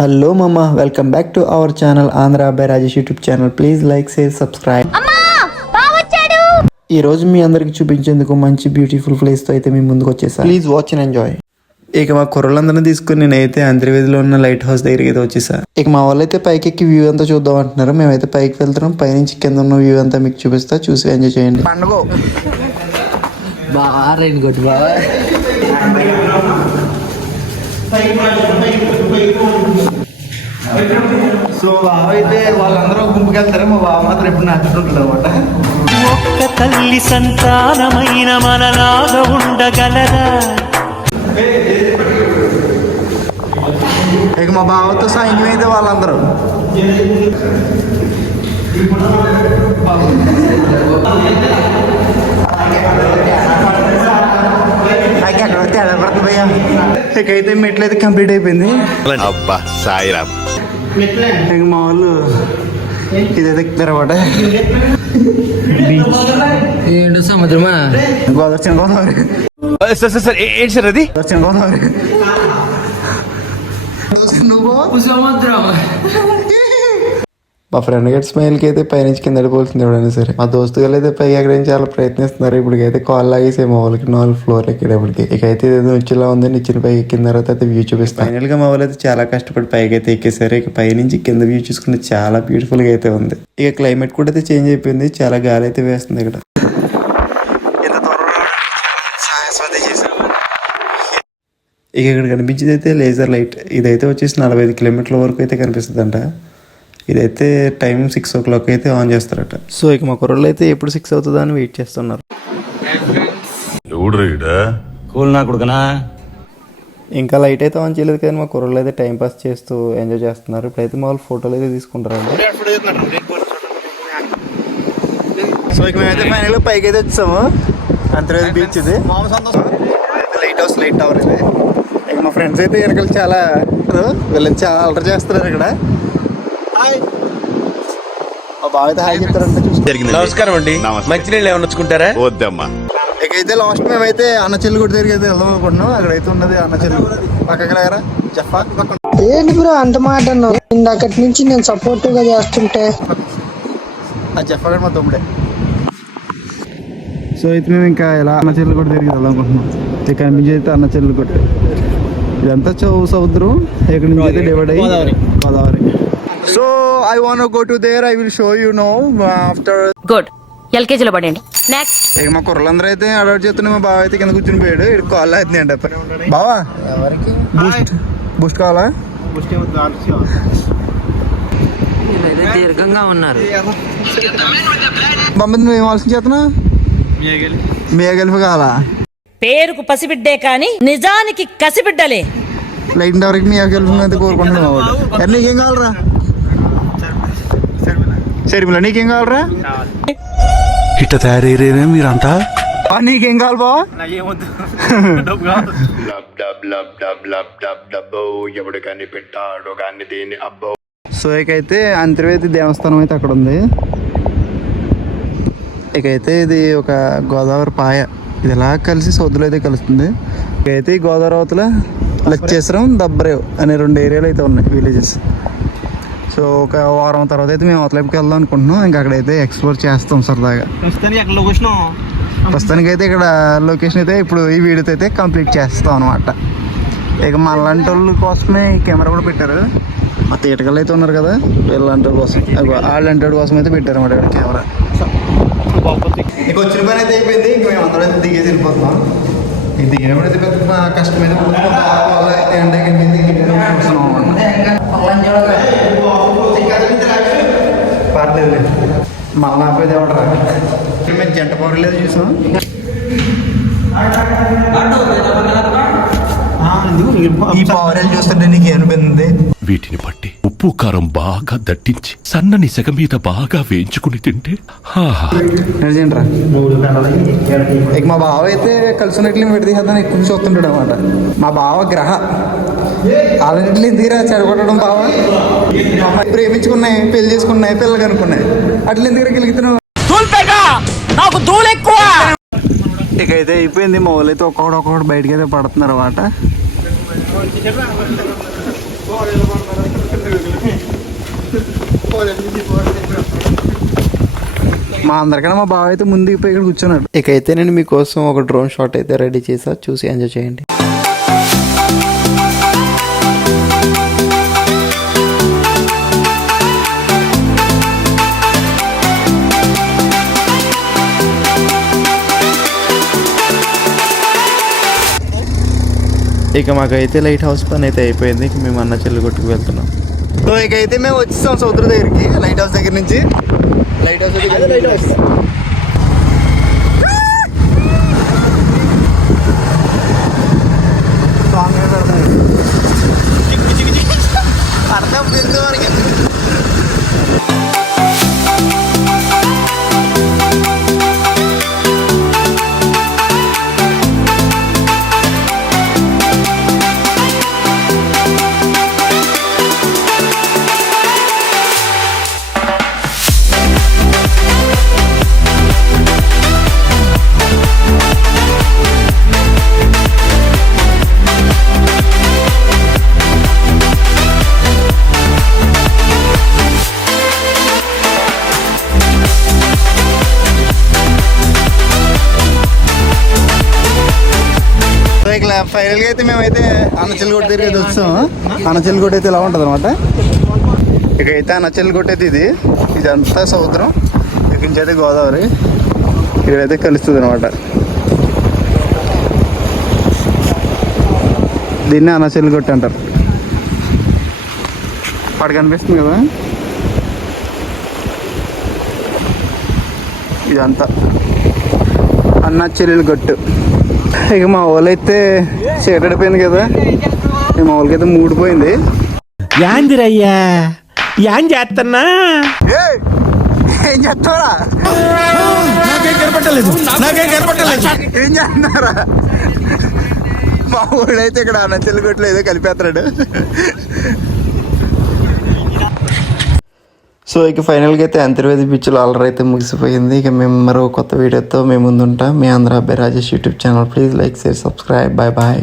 Hello మమ్మ, welcome back to our channel Andhra by Rajesh YouTube channel. Please like, share, subscribe. ఈ రోజు మీ అందరికి చూపించేందుకు మంచి బ్యూటిఫుల్ ప్లేస్ తో అయితే మీ ముందుకు వచ్చేసా. Please watch and enjoy. ఇక మా కుర్రలందరినీ తీసుకుని నేనైతే అంతర్వేదిలో ఉన్న లైట్ హౌస్ దగ్గరికి అయితే వచ్చేసా. ఇక మా వాళ్ళు అయితే పైకి ఎక్కి వ్యూ అంతా చూద్దాం అంటున్నారు. మేమైతే పైకి వెళ్తున్నాం. పైనుంచి కింద ఉన్న వ్యూ అంతా మీకు చూపిస్తా, చూసి ఎంజాయ్ చేయండి. పండుగ సో బావ అయితే వాళ్ళందరూ గుంపుకెళ్తారు. మా బావ మాత్రం ఎప్పుడు నచ్చుతుంటాడు అనమాట. ఒక్క తల్లి సంతానమైన మనలాగా ఉండగలరా? ఇక మా బావతో సైన్యం అయితే వాళ్ళందరూ ఇకైతే మెట్లయితే కంప్లీట్ అయిపోయింది. అబ్బా సాయిరామ్. ఇక మా వాళ్ళు ఇదైతే ఎక్కుతారన్నమాట. ఏంటో సముద్రమా? గోదావరి, చిన్న గోదావరి, ఏంటి సార్ అది? చిన్న గోదావరి. నువ్వు సముద్రం. మా ఫ్రెండ్ గట్టి స్మైల్కి అయితే పైనుంచి కింద పడిపోతుంది ఎవడైనా సరే. మా దోస్తులు అయితే పైకి ఎక్కడానికి చాలా ప్రయత్నిస్తున్నారు. ఇప్పటికైతే కాల్ లాగేసే మా వాళ్ళకి 4 ఫ్లోర్లు ఎక్కేటప్పటికి. ఇకైతే ఏదో వచ్చేలా ఉంది. నిచ్చిన పైకి ఎక్కిన తర్వాత అయితే వ్యూ చూపిస్తాను. ఫైనల్ గా మా వాళ్ళు అయితే చాలా కష్టపడి పైకి అయితే ఎక్కేసారు. ఇక పైనుంచి కింద వ్యూ చూసుకుంటే చాలా బ్యూటిఫుల్ గా అయితే ఉంది. ఇక క్లైమేట్ కూడా అయితే చేంజ్ అయిపోయింది. చాలా గాలి అయితే వేస్తుంది ఇక్కడ. ఇక ఇక్కడ కనిపించేది అయితే లేజర్ లైట్. ఇదైతే వచ్చేసి 45 కిలోమీటర్ల వరకు అయితే కనిపిస్తుంది అంట. ఇదైతే టైం 6 o'clock అయితే ఆన్ చేస్తారట. సో ఇక మా కుర్రలు అయితే ఎప్పుడు 6 అవుతుందా అని వెయిట్ చేస్తున్నారు. ఇంకా లైట్ అయితే ఆన్ చేయలేదు కానీ మా కుర్రలు అయితే టైం పాస్ చేస్తూ ఎంజాయ్ చేస్తున్నారు. ఇప్పుడైతే మా వాళ్ళు ఫోటోలు అయితే తీసుకుంటారండి. సో ఇక మేమైతే ఫైనల్ పైకి అయితే వచ్చాము. అంతర్వేది బీచ్ ఇది. లైట్ హౌస్, లైట్ టవర్ ఇది. ఇక మా ఫ్రెండ్స్ అయితే వెనకాల చాలా వీళ్ళు చాలా అలర్ చేస్తున్నారు ఇక్కడ. నమస్కారం అండి. మంచినీళ్ళు ఏమన్నా వచ్చుకుంటారా? వద్దమ్మా. ఇకైతే లాస్ట్ మేమైతే అన్నచెల్లి గుడి దగ్గరికి అయితే వెళ్దాం అనుకుంటున్నాం. అక్కడైతే ఉన్నది అన్నచెల్లి పక్కకి లేరా చెప్పా. ఏంటి బ్రో అంత మాట అన్నావు? అక్కడి నుంచి నేను సపోర్టివ్ గా చేస్తుంటే అది చెప్పగానే మా తమ్ముడే. సో అయితే మేము ఇంకా ఇలా అన్నచెల్లి గుడి దగ్గరికి వెళ్దాం అనుకుంటున్నాం. ఇక్కడ నుంచి అయితే అన్నచెల్లి గుడి. ఇదంతా సముద్రం. ఇక్కడ నుంచి అయితే డివైడ్ అయ్యి Godavari. So I want to go to there. I will show you now after. Good. ఎల్కేజీలో పడండి. నెక్స్ట్. ఇక మా కుర్రలందరూ అయితే అడౌట్ చేస్తున్నా. మా బావ అయితే కింద కూర్చుని పోయాడు. ఇక్కడ కాల్ అవుతుంది అంట. బావా బూస్ట్ కావాలా? దీర్ఘంగా ఉన్నారు. మమ్మీ నువ్వు ఏం ఆలోచన చేస్తున్నా? మీ గెలుపు కావాలా? పేరుకు పసిబిడ్డే కానీ నిజానికి కసిబిడ్డలే. లైట్ వరకు మీ గెలుపు అయితే కోరుకుంటున్నావు. నీకేం కావాలరా? సరిమిలా నీకేం కావాలరా? ఇట్ట తయారయ్యేనే మీరంతా. నీకేం కావాలి బావా? సో ఇకైతే అంతర్వేది దేవస్థానం అయితే అక్కడ ఉంది. ఇకైతే ఇది ఒక గోదావరి పాయ. ఇది ఎలా కలిసి సౌద్దులో అయితే కలుస్తుంది. ఇకైతే ఈ గోదావరి అవతల లచ్చేసరం, దబ్బరేవ్ అనే 2 ఏరియాలు అయితే ఉన్నాయి, విలేజెస్. సో ఒక వారం తర్వాత అయితే మేము అవతలైపుకి వెళ్దాం అనుకుంటున్నాం. ఇంకా అక్కడైతే ఎక్స్ప్లోర్ చేస్తాం సరదాగా. ప్రస్తుతానికి అయితే ఇక్కడ లొకేషన్ అయితే ఇప్పుడు ఈ వీడియోతో అయితే కంప్లీట్ చేస్తాం అనమాట. ఇక మనలాంటి వాళ్ళ కోసమే ఈ కెమెరా కూడా పెట్టారు. మా తీటకలు అయితే ఉన్నారు కదా, వీళ్ళంటి వాళ్ళ కోసం, వాళ్ళంటి వాడి కోసం అయితే పెట్టారు అన్నమాట ఇక్కడ కెమెరా. ఇక వచ్చిన పని అయితే అయిపోయింది. ఇంక మేము అందరూ అయితే దిగేసి వెళ్ళిపోతున్నాం. ఇది దిగినప్పుడు అయితే పెద్ద కష్టమైన పర్లేదు. మళ్ళీ ఆపేది ఎవడరా? మేము జంట పౌరలేదు చూసాం. ఈ పౌరాలు చూస్తుంటే నీకు అనిపించింది. వీటిని బట్టి ఉప్పు కారం బాగా దట్టించి సన్నని సెగ మీద బాగా వేయించుకుని తింటే ఇక మా బావ అయితే కలిసినట్లు విడదీసేద్దాం ఎక్కువ చూస్తుంటాడు అనమాట. మా బావ గ్రహ అలాంటి ఎందుకురా చెడగొట్టడం. బావ ప్రేమించుకున్నాయి, పెళ్లి చేసుకున్నాయి, పిల్లలు కనుక్కున్నాయి, అట్లా ఎందుకు గెలుగుతున్నావు? ఇకైతే అయిపోయింది. మా వాళ్ళు అయితే ఒక్కొక్కడు బయటకి అయితే పడుతున్నారు అన్నమాట. మా అందరికన్నా మా బావ అయితే ముందుకు పోయి ఇక్కడ కూర్చున్నాడు. ఇకైతే నేను మీకోసం ఒక డ్రోన్ షాట్ అయితే రెడీ చేసా, చూసి ఎంజాయ్ చేయండి. ఇక మాకైతే లైట్ హౌస్ పని అయితే అయిపోయింది. ఇక మేము అన్న చెల్లి కొట్టుకు వెళ్తున్నాం. సో ఇకైతే మేము వచ్చేసాం సముద్రం దగ్గరికి, లైట్ హౌస్ దగ్గర నుంచి. లైట్ హౌస్ అర్థం తెలుసు మనకి. ఫైనల్గా అయితే మేమైతే అన్నచెల్లిగొట్ట దగ్గర అయితే వచ్చాము. అన్నచెల్లిగొట్ట అయితే ఇలా ఉంటుంది అనమాట. ఇకైతే అన్నచెల్లిగొట్ట అయితే ఇదంతా సముద్రం, ఇక్కడి నుంచి అయితే గోదావరి ఇక్కడైతే కలుస్తుంది అనమాట. దీన్ని అన్నచెల్లిగొట్ట అంటారు. వాడు కనిపిస్తుంది కదా, ఇదంతా అన్నచెల్లిగొట్టు. ఇక మా వాళ్ళు అయితే చీకటిపోయింది కదా, మా వాళ్ళకైతే మూడిపోయింది. యాందిరయ్యా ఏం చేస్తున్నా? ఏం చేస్తారా, ఏం చేస్తున్నారా? మా ఊళ్ళైతే ఇక్కడ అన్నచెల్లిగొట్లు ఏదో కలిపేస్తాడు. సో ఇక ఫైనల్గా అయితే అంతర్వేది బీచ్లో ఆల్రెడీ అయితే ముగిసిపోయింది. ఇక మేము మరో కొత్త వీడియోతో మేము ముందుంటాం. మీ ఆంధ్ర అబ్బాయి Rajesh YouTube channel. Please like, share, subscribe. Bye bye.